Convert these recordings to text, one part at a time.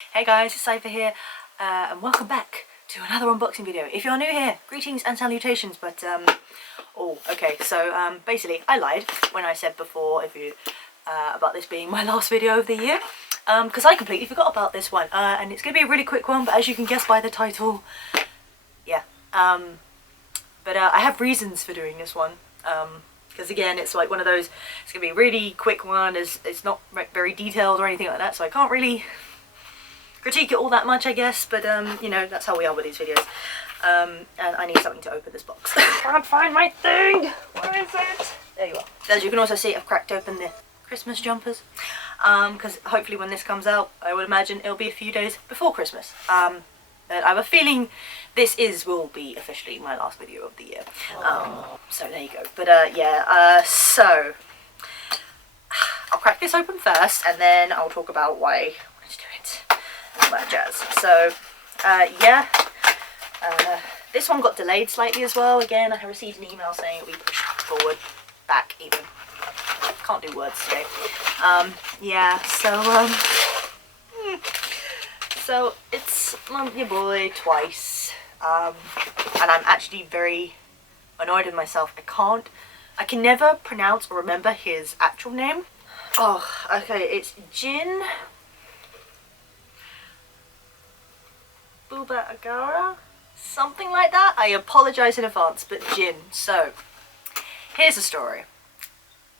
Hey guys, it's Cypher here, and welcome back to another unboxing video. If you're new here, greetings and salutations, but, basically, I lied when I said before about this being my last video of the year, because I completely forgot about this one, and it's going to be a really quick one, but as you can guess by the title, yeah, I have reasons for doing this one, because again, it's like one of those, it's going to be a really quick one, it's not very detailed or anything like that, so I can't really critique it all that much, I guess, but you know, that's how we are with these videos. And I need something to open this box. Can't find my thing! Where is it? There you are. As you can also see, I've cracked open the Christmas jumpers, because hopefully when this comes out, I would imagine it'll be a few days before Christmas. But I have a feeling this will be officially my last video of the year. So there you go. But so I'll crack this open first, and then I'll talk about why I wanted to do it and all that jazz. So this one got delayed slightly as well. Again, I received an email saying it'll be pushed forward, back even. Can't do words today. So it's your boy Twice, and I'm actually very annoyed with myself. I can never pronounce or remember his actual name. Oh, okay, it's Jin Bubaigawara? Something like that? I apologise in advance, but Jin. So, here's the story.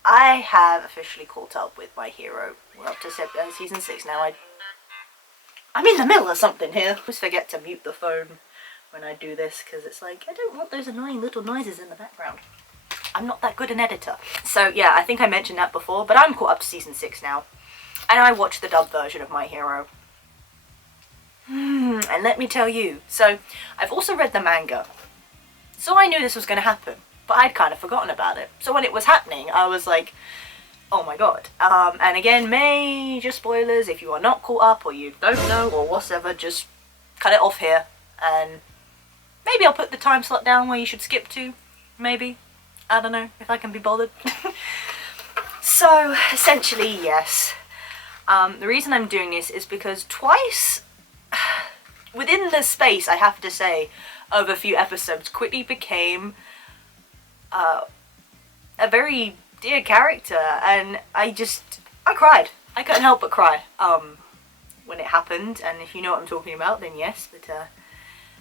I have officially caught up with my hero. We're up to season 6 now. I'm in the middle of something here. I always forget to mute the phone when I do this, because it's like, I don't want those annoying little noises in the background. I'm not that good an editor. So yeah, I think I mentioned that before, but I'm caught up to season 6 now. And I watched the dubbed version of My Hero. And let me tell you, so I've also read the manga. So I knew this was going to happen, but I'd kind of forgotten about it. So when it was happening, I was like, oh my god. And again, major spoilers, if you are not caught up or you don't know or whatever, just cut it off here. And maybe I'll put the time slot down where you should skip to, maybe. I don't know if I can be bothered. So, essentially, yes. The reason I'm doing this is because Twice, within the space, I have to say, of a few episodes, quickly became a very dear character, and I cried. I couldn't help but cry when it happened, and if you know what I'm talking about, then yes, but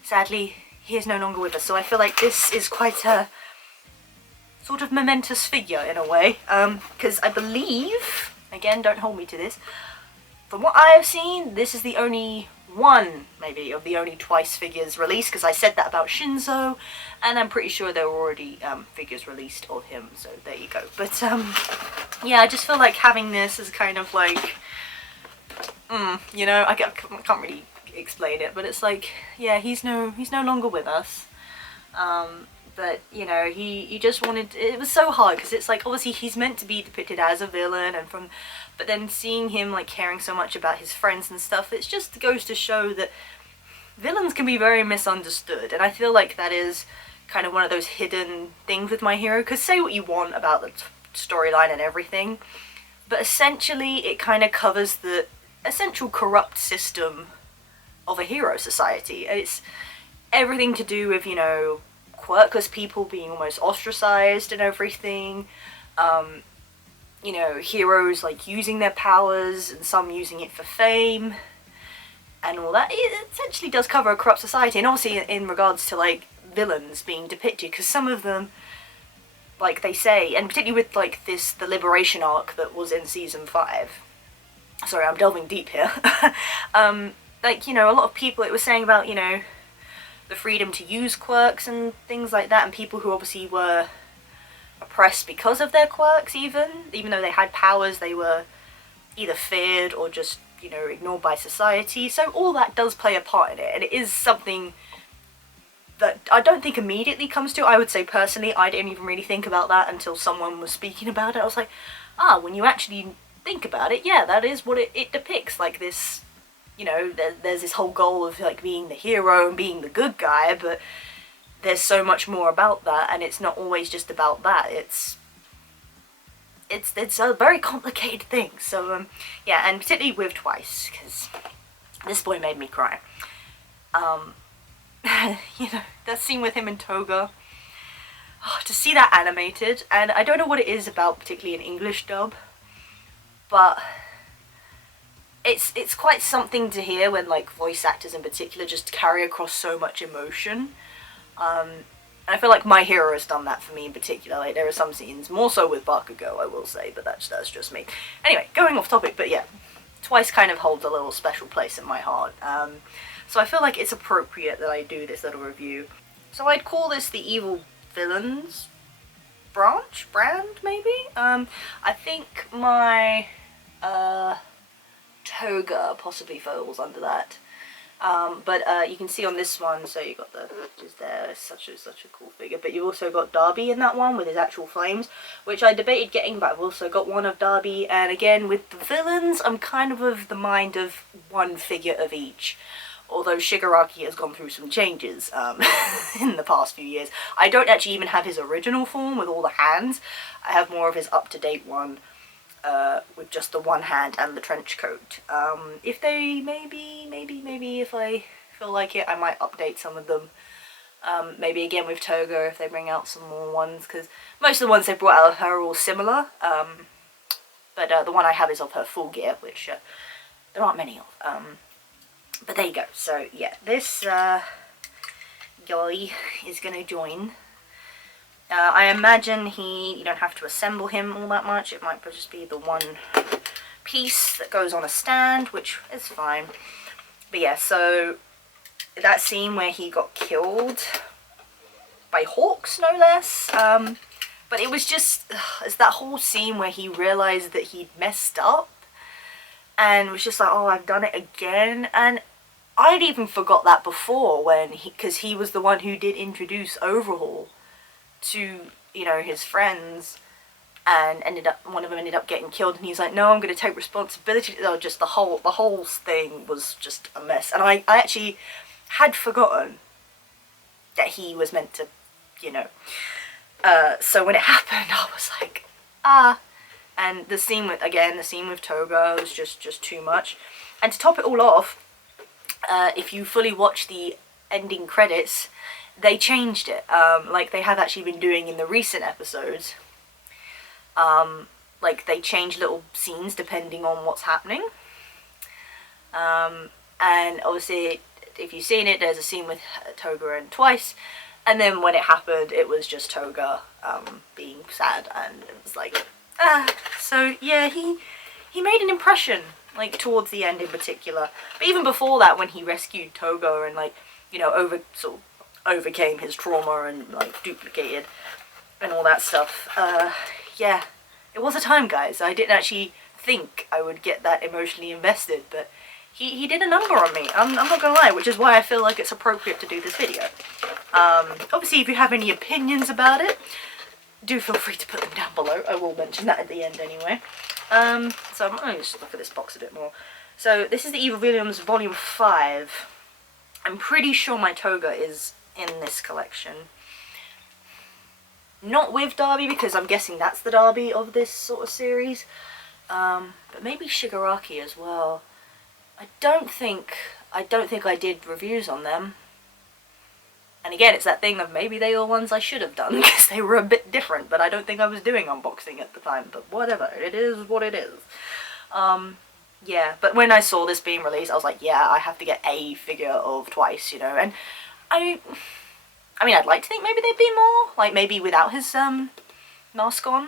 sadly, he is no longer with us, so I feel like this is quite a sort of momentous figure in a way, because I believe, again, don't hold me to this, from what I have seen, this is the only one, maybe, of the only Twice figures released, because I said that about Shinzo, and I'm pretty sure there were already figures released of him, so there you go. But, yeah, I just feel like having this is kind of like, you know, I can't really explain it, but it's like, yeah, he's no longer with us. But, you know, he just wanted, it was so hard, because it's like, obviously he's meant to be depicted as a villain, but then seeing him, like, caring so much about his friends and stuff, it just goes to show that villains can be very misunderstood, and I feel like that is kind of one of those hidden things with My Hero, because say what you want about the storyline and everything, but essentially it kind of covers the essential corrupt system of a hero society. It's everything to do with, you know, quirkless people being almost ostracized and everything, you know, heroes like using their powers and some using it for fame and all that. It essentially does cover a corrupt society, and obviously in regards to like villains being depicted, because some of them, like they say, and particularly with like the liberation arc that was in season 5, sorry, I'm delving deep here, like, you know, a lot of people, it was saying about, you know, the freedom to use quirks and things like that, and people who obviously were oppressed because of their quirks, even though they had powers, they were either feared or just, you know, ignored by society. So all that does play a part in it, and it is something that I don't think immediately comes to. I would say personally, I didn't even really think about that until someone was speaking about it. I was like, when you actually think about it, yeah, that is what it depicts, like this, you know, there's this whole goal of like being the hero and being the good guy, but there's so much more about that, and it's not always just about that. It's a very complicated thing. So yeah, and particularly with Twice, because This boy made me cry. You know, that scene with him and Toga, to see that animated, and I don't know what it is about particularly an English dub, but it's quite something to hear when like voice actors in particular just carry across so much emotion. And I feel like My Hero has done that for me in particular. Like, there are some scenes, more so with Bakugo, I will say, but that's just me. Anyway, going off topic, but yeah, Twice kind of holds a little special place in my heart. So I feel like it's appropriate that I do this little review. So I'd call this the Evil Villains brand, maybe? I think my Toga possibly falls under that. But you can see on this one, so you got the is there, such a cool figure, but you've also got Darby in that one with his actual flames, which I debated getting, but I've also got one of Darby. And again, with the villains, I'm kind of the mind of one figure of each. Although Shigaraki has gone through some changes in the past few years. I don't actually even have his original form with all the hands. I have more of his up-to-date one with just the one hand and the trench coat. If they, maybe if I feel like it, I might update some of them. Maybe again with Toga if they bring out some more ones, because most of the ones they brought out of her are all similar. But the one I have is of her full gear, which there aren't many of. But there you go. So yeah, this guy is going to join. I imagine you don't have to assemble him all that much. It might just be the one piece that goes on a stand, which is fine. But yeah, so that scene where he got killed by hawks, no less. But it was just, it's that whole scene where he realized that he'd messed up. And was just like, oh, I've done it again. And I'd even forgot that before, because he was the one who did introduce Overhaul to, you know, his friends, and one of them ended up getting killed, and he's like, no, I'm going to take responsibility. Oh, just the whole thing was just a mess. And I actually had forgotten that he was meant to, you know. So when it happened, I was like, ah. And the scene with Toga was just too much. And to top it all off, if you fully watch the ending credits, they changed it, like they have actually been doing in the recent episodes. Like they change little scenes depending on what's happening. And obviously, if you've seen it, there's a scene with Toga and Twice, and then when it happened, it was just Toga being sad, and it was like, so yeah, he made an impression, like towards the end in particular. But even before that, when he rescued Toga and like, you know, overcame his trauma and like duplicated and all that stuff. Yeah, it was a time, guys. I didn't actually think I would get that emotionally invested, but he did a number on me. I'm not gonna lie, which is why I feel like it's appropriate to do this video. Obviously, if you have any opinions about it, do feel free to put them down below. I will mention that at the end anyway. So I'm going to just look at this box a bit more. So this is the Evil Villains Vol.5. I'm pretty sure my Toga is in this collection. Not with Darby, because I'm guessing that's the Darby of this sort of series. But maybe Shigaraki as well. I don't think I did reviews on them. And again, it's that thing of maybe they were ones I should have done, because they were a bit different, but I don't think I was doing unboxing at the time, but whatever, it is what it is. Yeah, but when I saw this being released, I was like, yeah, I have to get a figure of Twice, you know, and I mean, I'd like to think maybe there'd be more, like maybe without his mask on,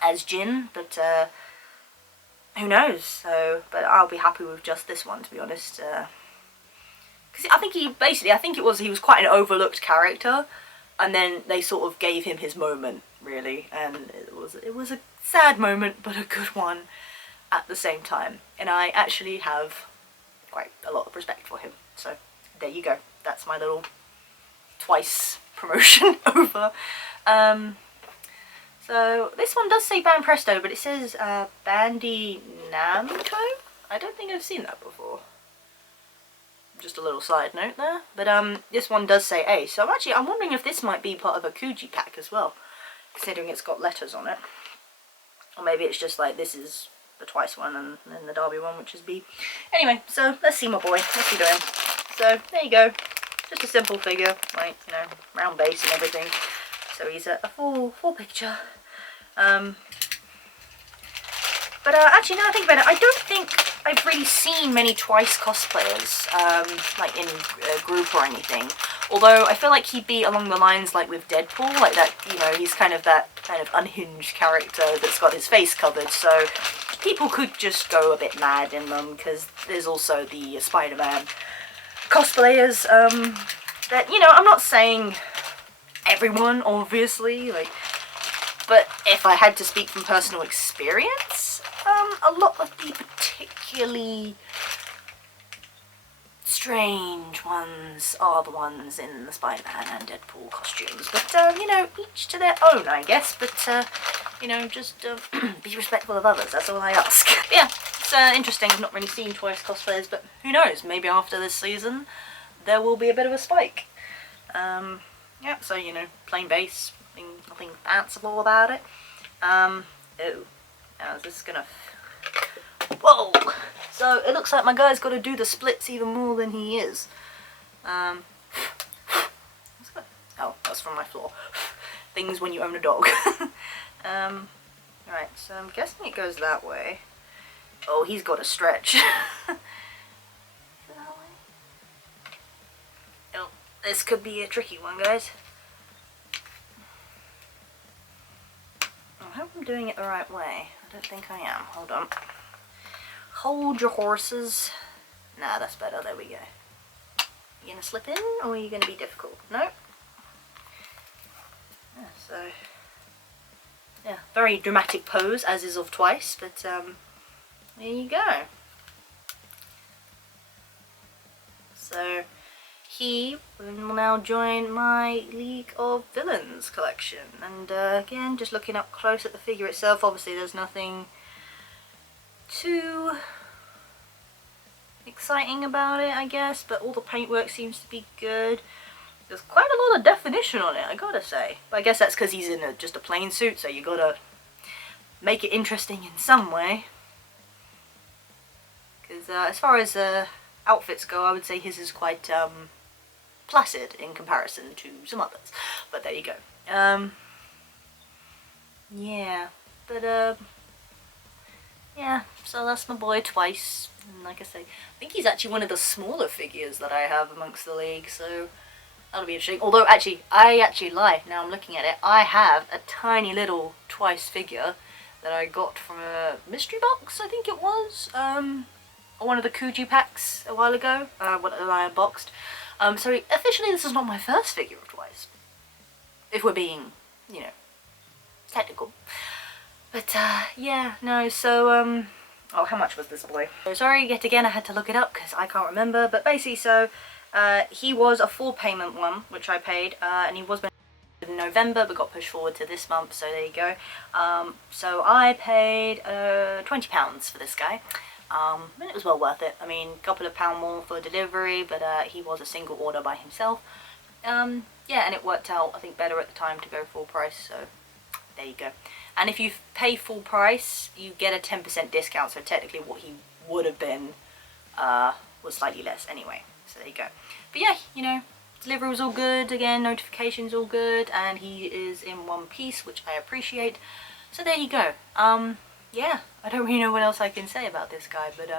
as Jin, but who knows. So, but I'll be happy with just this one, to be honest. Because I think he was quite an overlooked character, and then they sort of gave him his moment, really, and it was a sad moment, but a good one at the same time. And I actually have quite a lot of respect for him. So there you go. That's my little Twice promotion over. So this one does say Banpresto, but it says Bandy Namco. I don't think I've seen that before. Just a little side note there. But this one does say A, so I'm wondering if this might be part of a Kuji pack as well, considering it's got letters on it. Or maybe it's just like, this is the Twice one and then the Derby one, which is B. Anyway, so let's see my boy. What's he doing? So there you go. Just a simple figure, like, you know, round base and everything. So he's a full picture. But actually, now I think about it, I don't think I've really seen many Twice cosplayers, like in a group or anything. Although I feel like he'd be along the lines like with Deadpool, like that, you know, he's kind of that kind of unhinged character that's got his face covered, so people could just go a bit mad in them, because there's also the Spider-Man cosplayers, that, you know, I'm not saying everyone, obviously, like, but if I had to speak from personal experience, a lot of the particularly strange ones are the ones in the Spider-Man and Deadpool costumes. But, you know, each to their own, I guess. But, you know, just be respectful of others, that's all I ask. But yeah, it's interesting. I've not really seen Twice cosplayers, but who knows, maybe after this season there will be a bit of a spike. Yeah, so, you know, plain base, nothing fanciful about it. Oh, now is this gonna... Whoa! So it looks like my guy's got to do the splits even more than he is. Oh, that's from my floor. Things when you own a dog. Right, so I'm guessing it goes that way. Oh, he's got to stretch. Oh, this could be a tricky one, guys. I hope I'm doing it the right way. I don't think I am. Hold on. Hold your horses. Nah, that's better. There we go. You gonna slip in, or are you gonna be difficult? No. Yeah, so yeah, very dramatic pose, as is of Twice. But there you go. So he will now join my League of Villains collection. And again, just looking up close at the figure itself. Obviously, there's nothing too exciting about it, I guess, but all the paintwork seems to be good. There's quite a lot of definition on it, I gotta say. But I guess that's because he's in just a plain suit, so you gotta make it interesting in some way. Because as far as outfits go, I would say his is quite placid in comparison to some others. But there you go. Yeah, but yeah, so that's my boy Twice. And like I say, I think he's actually one of the smaller figures that I have amongst the league, so that'll be interesting. Although, I actually lie, now I'm looking at it. I have a tiny little Twice figure that I got from a mystery box, I think it was. One of the Kuji packs a while ago, that I unboxed. So officially this is not my first figure of Twice. If we're being, you know, technical. But, yeah, no, so, oh, how much was this boy? So sorry, yet again, I had to look it up, because I can't remember, but basically, so, he was a full payment one, which I paid, and he was meant to be in November, but got pushed forward to this month, so there you go. So I paid, £20 for this guy, and it was well worth it. I mean, a couple of pounds more for delivery, but, he was a single order by himself. Yeah, and it worked out, I think, better at the time to go full price, so there you go. And if you pay full price, you get a 10% discount, so technically what he would have been was slightly less anyway. So there you go. But yeah, you know, delivery was all good, again, notifications all good, and he is in one piece, which I appreciate. So there you go. Yeah, I don't really know what else I can say about this guy, but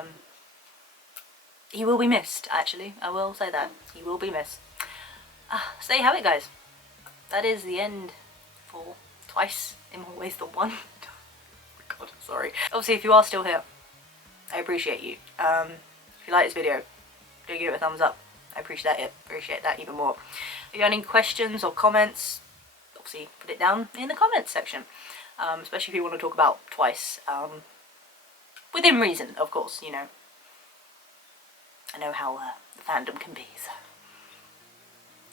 he will be missed, actually. I will say that. He will be missed. So there you have it, guys. That is the end for Twice in more ways than one. Oh God, sorry. Obviously, if you are still here, I appreciate you. If you like this video, do give it a thumbs up. I appreciate that even more. If you have any questions or comments, obviously put it down in the comments section. Especially if you want to talk about Twice. Within reason, of course, you know. I know how the fandom can be, so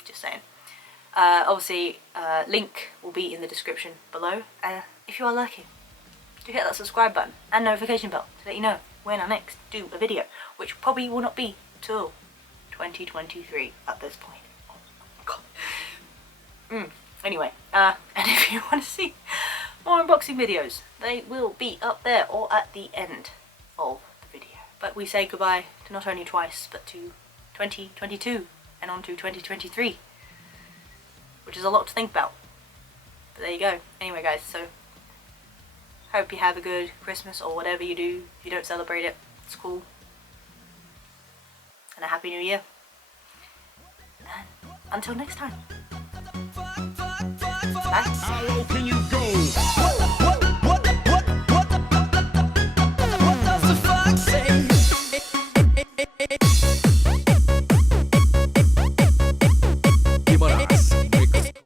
just saying. Obviously, link will be in the description below. If you are lucky, do hit that subscribe button and notification bell to let you know when I next do a video, which probably will not be till 2023 at this point. Oh God. Anyway, and if you want to see more unboxing videos. They will be up there or at the end of the video. But we say goodbye to not only twice, but to 2022 and on to 2023, which is a lot to think about. But there you go. Anyway guys, so hope you have a good Christmas or whatever you do. If you don't celebrate it, it's cool. And a Happy New Year. And until next time. Bye. How low can you go?